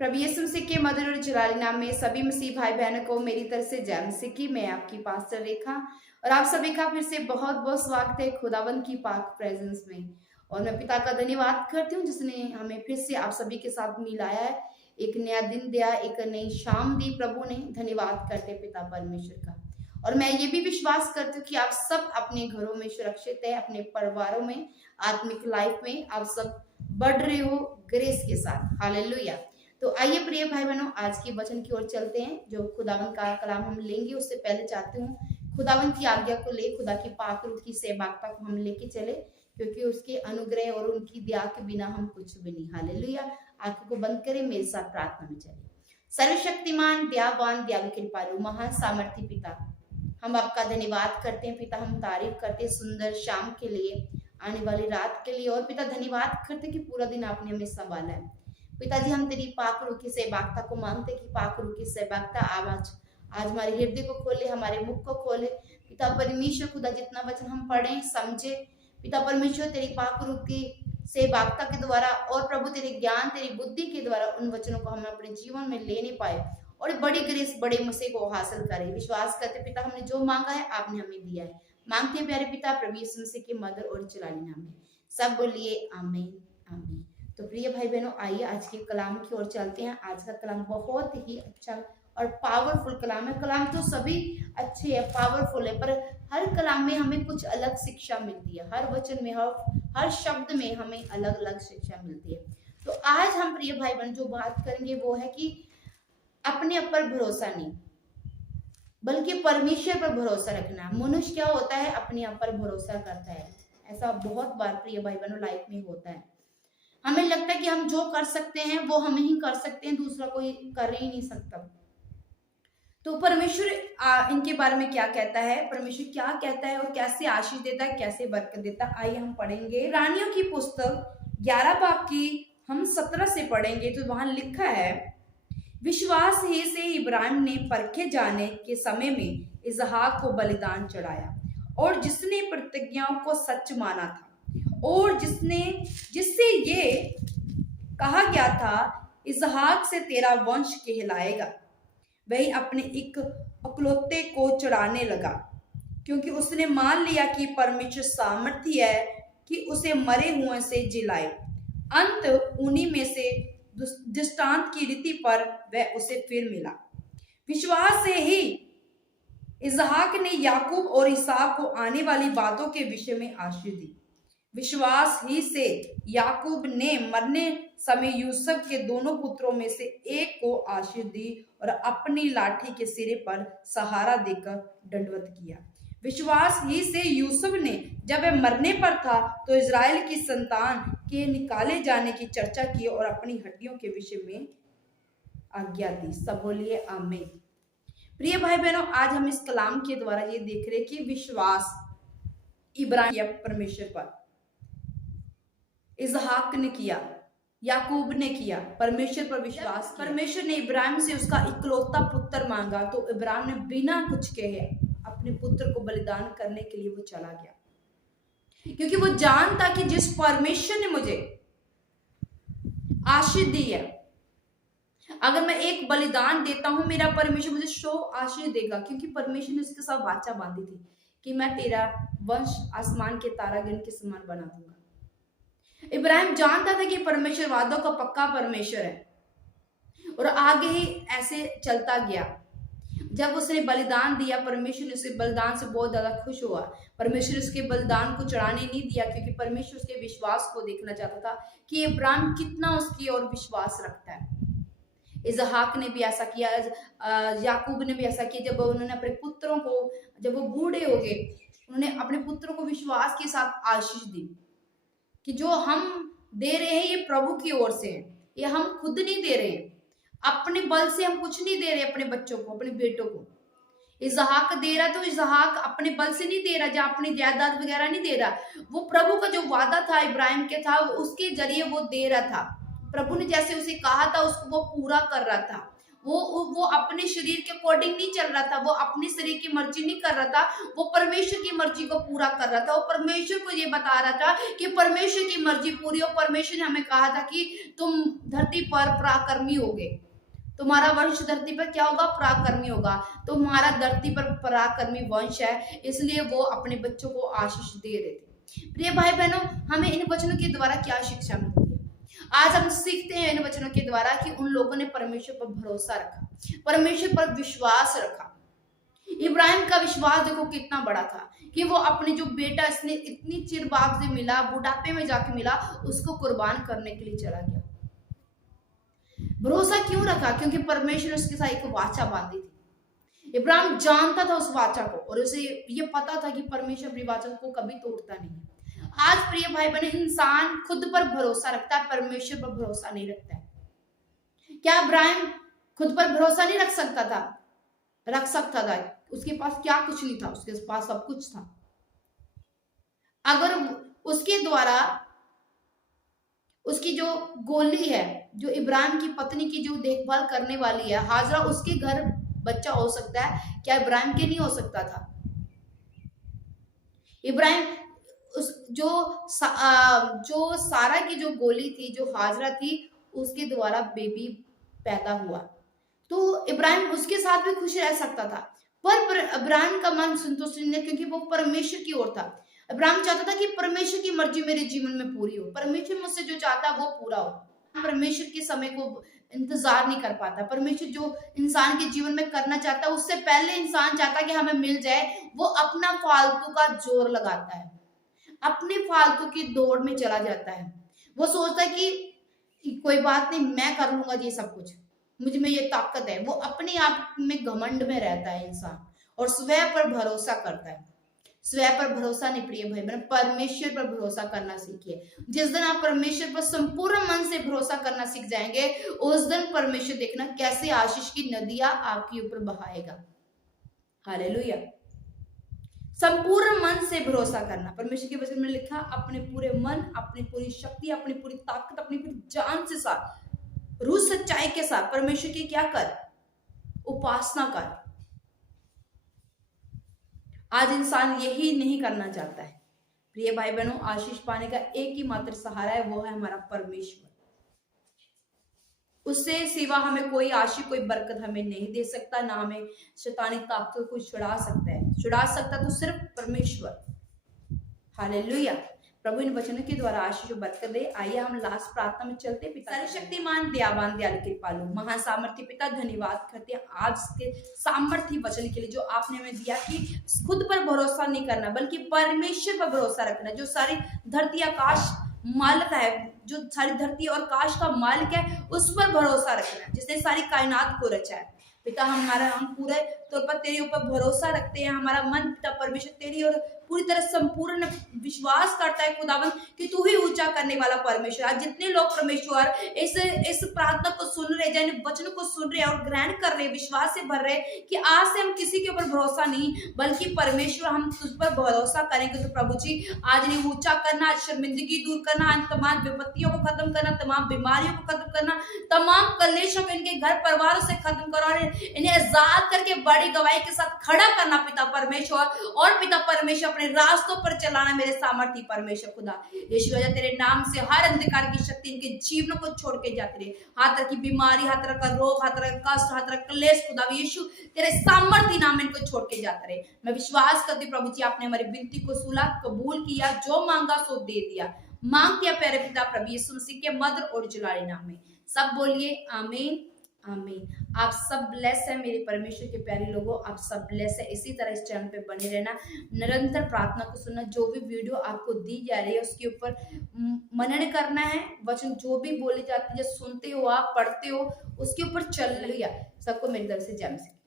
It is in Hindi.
प्रभु यीशु मसीह के मधुर और जलाली नाम में सभी मसीह भाई बहनों को मेरी तरफ से जय मसीह की। मैं आपकी पास्टर रेखा और आप सभी का फिर से बहुत बहुत स्वागत है खुदावन की पाक प्रेजेंस में। और मैं पिता का धन्यवाद करती हूँ जिसने हमें फिर से आप सभी के साथ मिलाया है, एक नया दिन दिया, एक नई शाम दी प्रभु ने। धन्यवाद करते पिता परमेश्वर का। और मैं ये भी विश्वास करती हूँ कि आप सब अपने घरों में सुरक्षित है, अपने परिवारों में, आत्मिक लाइफ में आप सब बढ़ रहे हो ग्रेस के साथ। हालेलुया। तो आइए प्रिय भाई बहनों, आज के वचन की ओर चलते हैं। जो खुदावन का कलाम हम लेंगे उससे पहले चाहती हूँ खुदावन की आज्ञा को ले, खुदा की पाक रूह की सहभागिता को हम लेके चले, क्योंकि उसके अनुग्रह और उनकी दया के बिना हम कुछ भी नहीं। हालेलुया। आंखों को बंद करें, मेरे साथ प्रार्थना में चले। सर्वशक्तिमान, दयावान, दयालु, कृपालु, महान सामर्थी पिता, हम आपका धन्यवाद करते हैं पिता। हम तारीफ करते हैं सुंदर शाम के लिए, आने वाली रात के लिए। और पिता धन्यवाद करते हैं कि पूरा दिन आपने हमें संभाला है। पिताजी हम तेरी पाक रूह की सहभागिता को मांगते कि पाक रूह की सहभागिता आज हमारे हृदय को खोले, हमारे मुख को खोले। पिता परमेश्वर खुदा, जितना वचन हम पढ़े समझे पिता परमेश्वर, तेरी पाक रूह की सहभागिता के द्वारा और प्रभु तेरे ज्ञान, तेरी बुद्धि के द्वारा उन वचनों को हम अपने जीवन में ले नहीं पाए और बड़ी ग्रेस, बड़े मसीह को हासिल करें। विश्वास करते पिता, हमने जो मांगा है आपने हमें दिया है। मांगते हैं प्यारे पिता प्रभु यीशु मसीह के मधुर और जलाली नाम में, सब बोलिए आमीन आमीन। तो प्रिय भाई बहनों, आइए आज के कलाम की ओर चलते हैं। आज का कलाम बहुत ही अच्छा और पावरफुल कलाम है। कलाम तो सभी अच्छे है, पावरफुल है, पर हर कलाम में हमें कुछ अलग शिक्षा मिलती है। हर वचन में, हर शब्द में हमें अलग अलग शिक्षा मिलती है। तो आज हम प्रिय भाई बहन जो बात करेंगे वो है कि अपने ऊपर भरोसा नहीं, बल्कि परमेश्वर पर भरोसा रखना। मनुष्य क्या होता है, अपने आप पर भरोसा करता है। ऐसा बहुत बार प्रिय भाई बहनों लाइफ में होता है। हमें लगता है कि हम जो कर सकते हैं वो हम ही कर सकते हैं, दूसरा कोई कर ही नहीं सकता। तो परमेश्वर इनके बारे में क्या कहता है, परमेश्वर क्या कहता है और कैसे आशीष देता है, कैसे बरकत देता है, आइए हम पढ़ेंगे। इब्रानियों की पुस्तक 11 बाब की हम 17 से पढ़ेंगे। तो वहां लिखा है, विश्वास ही से इब्राहिम ने परखे जाने के समय में इसहाक को बलिदान चढ़ाया, और जिसने प्रतिज्ञाओं को सच माना था और जिससे ये कहा गया था इसहाक से तेरा वंश कहलाएगा, वही अपने एक अकलौते को चढ़ाने लगा, क्योंकि उसने मान लिया कि परमेश्वर सामर्थी है कि उसे मरे हुए से जिलाए। अंत उन्हीं में से दृष्टांत की रीति पर वह उसे फिर मिला। विश्वास से ही इसहाक ने याकूब और इसहाक को आने वाली बातों के विषय में आशीष दी। विश्वास ही से याकूब ने मरने समय यूसुफ के दोनों पुत्रों में से एक को आशीष दी और अपनी लाठी के सिरे पर सहारा देकर दंडवत किया। विश्वास ही से यूसुफ ने जब वह मरने पर था तो इजराइल की संतान के निकाले जाने की चर्चा की और अपनी हड्डियों के विषय में आज्ञा दी। सब बोलिए आमीन। प्रिय भाई बहनों, आज हम इस कलाम के द्वारा ये देख रहे कि विश्वास इब्राहिम परमेश्वर पर, इसहाक ने किया, याकूब ने किया, परमेश्वर पर विश्वास। परमेश्वर ने इब्राहिम से उसका इकलौता पुत्र मांगा तो इब्राहिम ने बिना कुछ कहे अपने पुत्र को बलिदान करने के लिए वो चला गया, क्योंकि वो जानता कि जिस परमेश्वर ने मुझे आशीष दी है, अगर मैं एक बलिदान देता हूं मेरा परमेश्वर मुझे 100 आशीष देगा, क्योंकि परमेश्वर ने उसके साथ वाचा बांधी थी कि मैं तेरा वंश आसमान के तारागण के समान बना दूंगा। इब्राहिम जानता था कि परमेश्वर वादों का पक्का परमेश्वर है, और आगे ही ऐसे चलता गया। जब उसने बलिदान दिया, परमेश्वर ने उसके बलिदान से बहुत ज्यादा खुश हुआ। परमेश्वर उसके बलिदान को चढ़ाने नहीं दिया, क्योंकि परमेश्वर उसके विश्वास को देखना चाहता था कि इब्राहिम कितना उसकी ओर विश्वास रखता है। इसहाक ने भी ऐसा किया, याकूब ने भी ऐसा किया। जब उन्होंने अपने पुत्रों को, जब वो बूढ़े हो गए, उन्होंने अपने पुत्रों को विश्वास के साथ आशीष दी कि जो हम दे रहे हैं ये प्रभु की ओर से है, ये हम खुद नहीं दे रहे हैं, अपने बल से हम कुछ नहीं दे रहे अपने बच्चों को, अपने बेटों को। इसहाक दे रहा तो इसहाक अपने बल से नहीं दे रहा, जहाँ अपनी जायदाद वगैरह नहीं दे रहा, वो प्रभु का जो वादा था इब्राहिम के था उसके जरिए वो दे रहा था। प्रभु ने जैसे उसे कहा था उसको वो पूरा कर रहा था। वो अपने शरीर के अकॉर्डिंग नहीं चल रहा था, वो अपने शरीर की मर्जी नहीं कर रहा था, वो परमेश्वर की मर्जी को पूरा कर रहा था। वो परमेश्वर को ये बता रहा था कि परमेश्वर की मर्जी पूरी हो। परमेश्वर ने हमें कहा था कि तुम धरती पर पराक्रमी होगे, तुम्हारा वंश धरती पर क्या होगा, पराक्रमी होगा। तुम्हारा धरती पर पराक्रमी वंश है, इसलिए वो अपने बच्चों को आशीष दे रहे थे। प्रिय भाई बहनों, हमें इन वचनों के द्वारा क्या शिक्षा मिलती है? आज हम सीखते हैं इन वचनों के द्वारा कि उन लोगों ने परमेश्वर पर भरोसा रखा, परमेश्वर पर विश्वास रखा। इब्राहिम का विश्वास देखो कितना बड़ा था कि वो अपने जो बेटा इसने इतनी चिर बाद से मिला, बुढ़ापे में जाके मिला, उसको कुर्बान करने के लिए चला गया। भरोसा क्यों रखा? क्योंकि परमेश्वर ने उसके साथ एक वाचा बांधी थी। इब्राहिम जानता था उस वाचा को, और उसे ये पता था कि परमेश्वर अपनी वाचा को कभी तोड़ता नहीं। आज प्रिय भाई बहन, इंसान खुद पर भरोसा रखता है, परमेश्वर पर भरोसा नहीं रखता है। क्या इब्राहिम खुद पर भरोसा नहीं रख सकता था? रख सकता था। उसके पास क्या कुछ नहीं था, उसके पास सब कुछ था। अगर उसके द्वारा उसकी जो गोली है, जो इब्राहिम की पत्नी की जो देखभाल करने वाली है हाजरा, उसके घर बच्चा हो सकता है, क्या इब्राहिम के नहीं हो सकता था? इब्राहिम उस जो सारा की जो गोली थी, जो हाजरा थी, उसके द्वारा बेबी पैदा हुआ, तो इब्राहिम उसके साथ भी खुश रह सकता था। पर इब्राहिम का मन संतुष्ट नहीं, क्योंकि वो परमेश्वर की ओर था। इब्राहिम चाहता था कि परमेश्वर की मर्जी मेरे जीवन में पूरी हो, परमेश्वर मुझसे जो चाहता है वो पूरा हो। परमेश्वर के समय को इंतजार नहीं कर पाता। परमेश्वर जो इंसान के जीवन में करना चाहता है, उससे पहले इंसान चाहता है कि हमें मिल जाए। वो अपना फालतू का जोर लगाता है, अपने फालतू की दौड़ में चला जाता है। वो सोचता है कि कोई बात नहीं, मैं कर लूंगा ये सब कुछ, मुझ में ये ताकत है। वो अपने आप में घमंड में रहता है इंसान, और स्वयं पर भरोसा करता है। स्वयं पर भरोसा नहीं प्रिय भाई बहन, परमेश्वर पर भरोसा करना सीखिए। जिस दिन आप परमेश्वर पर संपूर्ण मन से भरोसा करना सीख जाएंगे, उस दिन परमेश्वर देखना कैसे आशीष की नदियां आपके ऊपर बहाएगा। हालेलुया। संपूर्ण मन से भरोसा करना, परमेश्वर के वचन में लिखा, अपने पूरे मन, अपनी पूरी शक्ति, अपनी पूरी ताकत, अपनी पूरी जान से साथ, रूह सच्चाई के साथ परमेश्वर की क्या कर, उपासना कर। आज इंसान यही नहीं करना चाहता है। प्रिय भाई बहनों, आशीष पाने का एक ही मात्र सहारा है, वो है हमारा परमेश्वर। उससे सिवा हमें कोई आशीष, कोई बरकत हमें नहीं दे सकता, ना हमें शैतानी ताकतों को छुड़ा सकता है। छुड़ा सकता तो सिर्फ परमेश्वर। हालेलुया। प्रभु इन वचनों के द्वारा आशीष और बरकत दे। आइए हम लास्ट प्रार्थना में चलते। पिता सर्वशक्तिमान, दयावान, दयालु, कृपालु, महान सामर्थ्य पिता, धन्यवाद करते हैं आज के सामर्थ्य वचन के लिए जो आपने हमें दिया कि खुद पर भरोसा नहीं करना, बल्कि परमेश्वर पर भरोसा रखना, जो सारी धरती आकाश मालिक है, जो सारी धरती और आकाश का मालिक है, उस पर भरोसा रखना, जिसने सारी कायनात को रचा है। पिता हम पूरे तौर पर तेरे ऊपर भरोसा रखते हैं। हमारा मन पिता परमेश्वर तेरी और पूरी तरह संपूर्ण विश्वास करता है खुदावन कि तू ही ऊंचा करने वाला परमेश्वर। आज जितने लोग परमेश्वर इस प्रार्थना को सुन रहे, जिन वचनों को सुन रहे और ग्रहण कर रहे, विश्वास से भर रहे कि आज से हम किसी के ऊपर भरोसा नहीं, बल्कि परमेश्वर हम तुझ पर भरोसा करेंगे। तो प्रभु जी, आज नहीं ऊंचा करना, शर्मिंदगी दूर करना, तमाम विपत्तियों को खत्म करना, तमाम बीमारियों को खत्म करना, तमाम कलेशों को इनके घर परिवारों से खत्म करो और इन्हें आजाद करके बड़ी गवाही के साथ खड़ा करना पिता परमेश्वर। और पिता परमेश्वर अपने रास्तों पर चलाना मेरे सामर्थ्य परमेश्वर खुदा। यीशु राजा, तेरे नाम से हर अंधकार की शक्ति इनके जीवनों को छोड़ के जाती रहे। हर तरह की बीमारी, हर तरह का रोग, हर तरह का कष्ट, हर तरह का क्लेश खुदा यीशु तेरे सामर्थ्य नाम इनको छोड़ के जाते रहे। मैं विश्वास करती हूं प्रभु जी, आपने हमारी विनती को सुना, कबूल किया, जो मांगा सो दे दिया। मांगते हैं प्यारे पिता प्रभु यीशु मसीह के मधुर और जुलाली नाम में। सब बोलिए आमीन आमीन। आप सब ब्लेस है मेरे परमेश्वर के प्यारे लोगों, आप सब ब्लेस है। इसी तरह इस चैनल पे बने रहना, निरंतर प्रार्थना को सुनना, जो भी वीडियो आपको दी जा रही है उसके ऊपर मनन करना है। वचन जो भी बोली जाती है, सुनते हो आप, पढ़ते हो, उसके ऊपर चल रही है। सबको मेरी तरफ से जय मसीह।